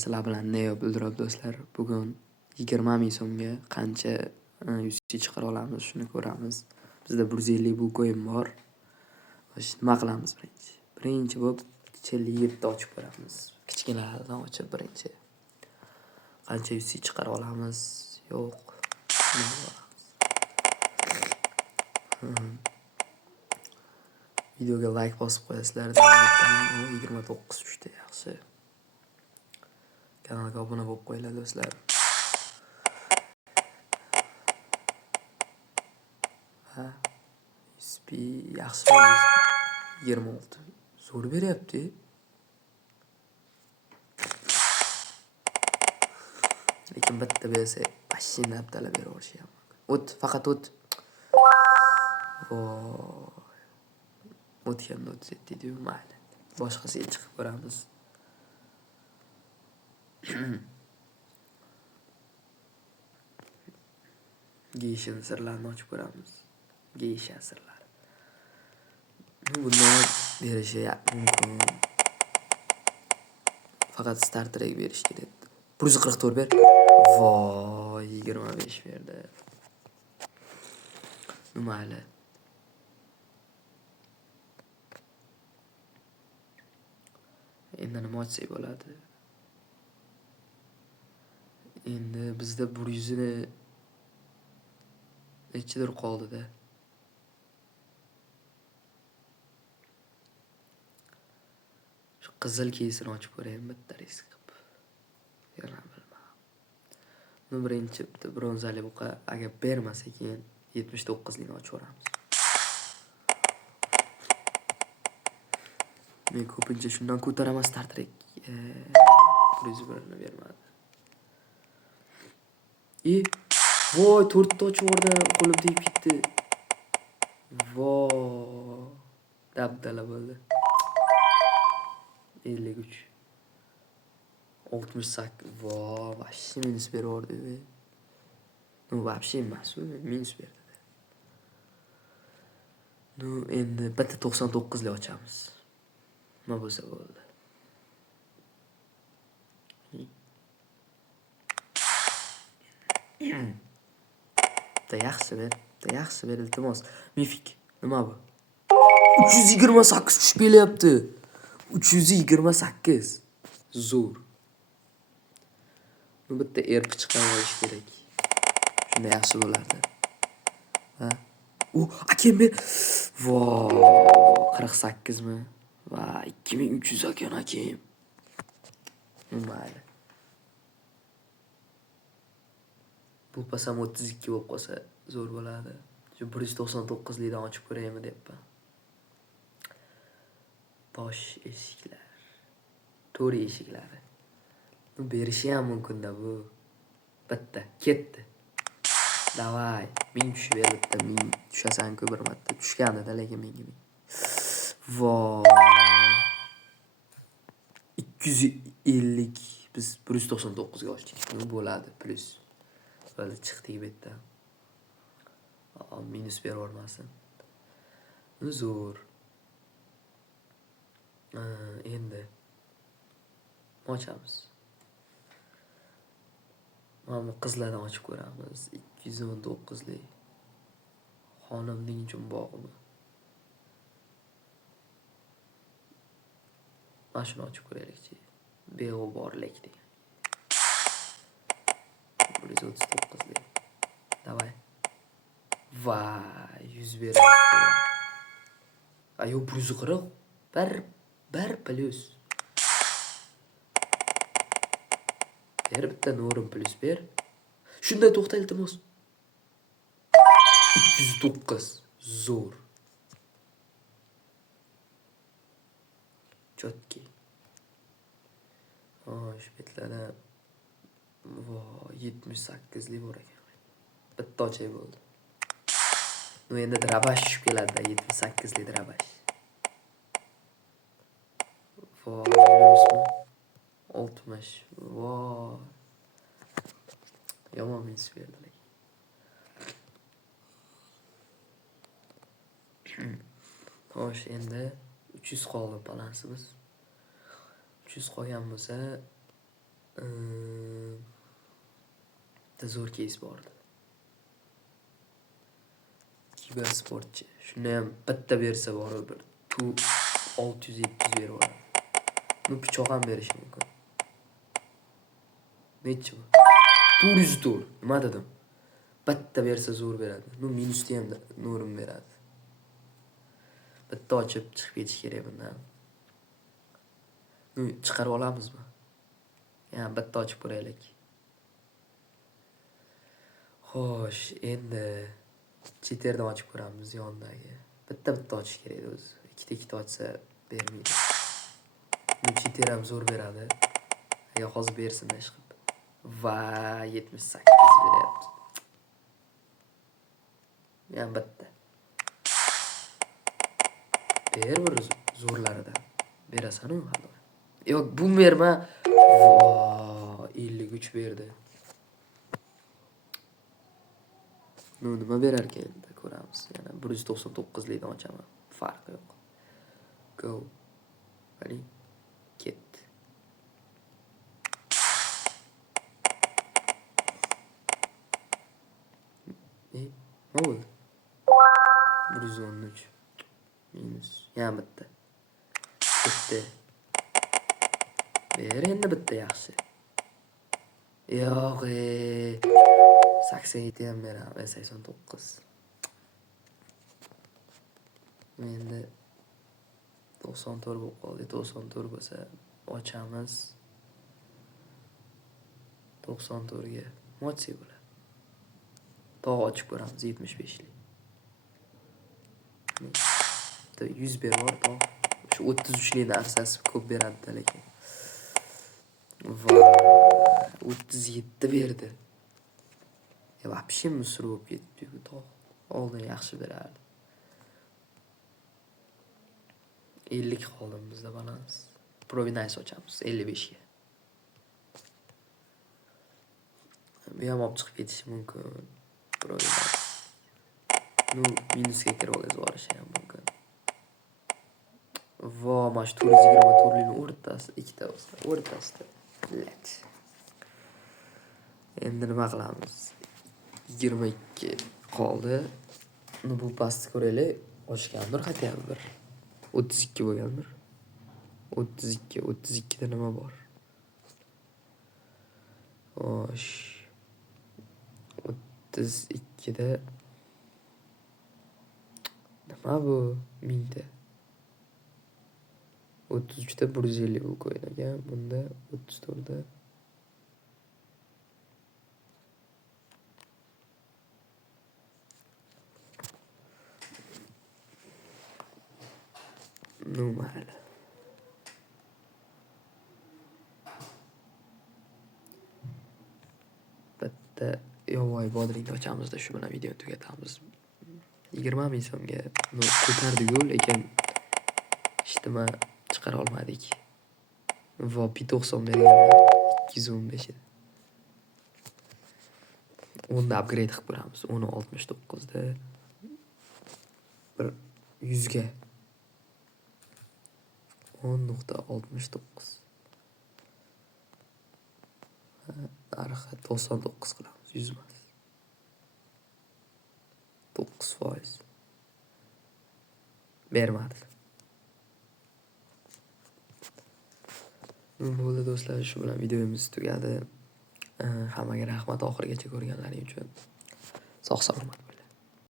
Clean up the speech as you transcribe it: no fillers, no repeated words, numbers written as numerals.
Sizlar bilan Neo bildirib do'stlar. Bugun 20 ming so'mga qancha UC chiqara olamiz, shuni ko'ramiz. Bizda 150 bu coin bor. Nima qilamiz birinchi? Birinchi bo'lib chelli 7 ochib ko'ramiz. Kichkinalardan ochib birinchi. Qancha UC chiqara olamiz? Yo'q. Videoga like bosib qo'yasizlar. 29 tushdi, yaxshi. Kanalga obuna bo'lib qo'yinglar do'stlar. Ha, USP yaxshi. 26. Zo'r beryapti. Lekin bitta bersa, mashina abdala beraverishim mumkin. O't, faqat o't. Voy. O'tganda o'tsetdi, mayli. Boshqasiga chiqib ko'ramiz. Geisha sirlarini ochib ko'ramiz. Geisha sirlari. Bundan berishi mumkin. Faqat starterga berish kerak. 144 ber. Voy, 25 berdi. Mayli. Endi nima ochsak bo'ladi? Endi bizda 100 ni nechidir qoldi-da. Shu qizil keysini ochib ko'rayim bitta risk qilib. Yana bilmayman. Birinchi bitta bronzali buqa agar bermasa keyin 79 ning ochib ko'ramiz. Men ko'pincha shundan ko'taraman startrek. 101 ni bermadi. Voy, 4 ta ochib o'rda, qo'lim tegib ketdi. Voy, dabdala bo'ldi. 53. 68. Voy, vashshi minus berib yubordi. Nu vashshi emas, minus berdi. Nu endi bitta 99 li ochamiz. Nima bo'lsa bo'ldi. Yaxshi ber, iltimos. Mifik. Nima bu? 328 tushib kelyapti. 328. Zo'r. Bu bitta erp chiqarib olish kerak. Shunda yaxshi bo'lardi. Ha? Akem ber. Voy, 48 mi? Va 2300 ekan akem. Mayli. Bu pasam 32 bo'lib qolsa zo'r bo'ladi. Shu 199 likdan ochib ko'raymi deyapman. Bosh eshiklar. To'ri eshiklari. Bu berishi ham mumkin-da bu. Bitta ketdi. Davay, 1000 tushib ber bitta, 1000 tushasan-ku bir marta. Tushgandi-da, lekin menga 1000. Voy. 250. Biz 199 ga ochdik. Bu bo'ladi, plus. Böyle chiqdik bu yerda. Minus beravermasin. Zo'r. Endi ochamiz. Mana qizlardan ochib ko'ramiz. 219 lik. Xonimning jumbog'imi. Mana shuni ochib ko'raylikchi. Beg'uborlik degan. 139 lik. Davay. Vay, 100 beryapti. Ayo, 140. Bir plus. Ber bitta nurim plus ber. Shunday to'xta iltimos. 209. Zo'r. Chotki. Shu betlarda voy, 78 lik bor ekan. Bitta ochay bo'ldi. Nu endi drabash tushib keladi-da, 78 lik drabash. Voy, minusmi? 60. Voy. Yomon minus berdi. Xo'sh, endi 300 qoldi balansimiz. 300 qolgan bo'lsa, bitta zo'r keys bor edi. Kibersportchi. Shunda ham bitta bersa bor bir 600-700 berib yuboradi. Pichoq ham berishi mumkin. Nechi bu? 404. Nima dedim? Bitta bersa zo'r beradi. Minusda ham no'rim beradi. Bitta ochib chiqib ketish kerak bundan. Chiqarib olamizmi? Yani bitta ochib ko'raylik. Xo'sh, endi cheterdan ochib ko'ramiz yondagi. Bitta ochish kerak o'zi. Ikkita ochsa bermaydi. Cheter ham zo'r beradi. Ya hozir bersin ish qilib. Va 78 beryapti. Yani bitta. Ber bir zo'rlaridan. Berasan-ku hali. Yo'q, bu berma. Vo, 53 berdi. Nima berar ekan endi ko'ramiz. Yana 199 likdan ochaman. Farqi yo'q. Go. Qani ketdi. Nima bo'ldi? 113 minus. Yana bitta. Ketdi. Ber endi bitta yaxshi. Yo'q, 87 ham beraman, 89. Endi 94 bo'lib qoldi. 94 bo'lsa ochamiz. 94 ga ochsak bo'ladi. Tog' ochib ko'ramiz 75 lik. 100 berib tog'. Shu 33 likni afsasi ko'p beradi lekin. Va 37 berdi. Вообще misr bo'lib ketdi-ku tog'. Oldin yaxshi berardi. 50 qoldi bizda balans. Provenance ochamiz 55 ga. Bu ham olib chiqib ketishi mumkin. Provenance. Minusga kirib olishi ham mumkin. Va, mana shu 424 likning o'rtasi, ikkita o'rtasida. Let. Endi nima qilamiz? 22 qoldi. Bu pastni ko'raylik. Oshgandir xatya bir. 32 bo'lgandir. 32 da nima bor? Xo'sh. 32 da nima bu? 1000 ta. 33 da 150 bu qo'yilgan. Bunda 34 da normal. Bitta yovvoyi bodringni ochamiz-da, shu bilan videoni tugatamiz. 20 ming so'mga ko'tardik-ku, lekin ishtima chiqara olmadik. Va P90 berganda 215 edi. Unda upgrade qilib ko'ramiz. 1069 da bir 100 ga 10.69. Narxi 99 qilamiz, 100 emas. 9%. Bermadi. Bo'ldi do'stlar, shu bilan videomiz tugadi. Hammaga rahmat oxirigacha ko'rganlaring uchun. Sog' salomat.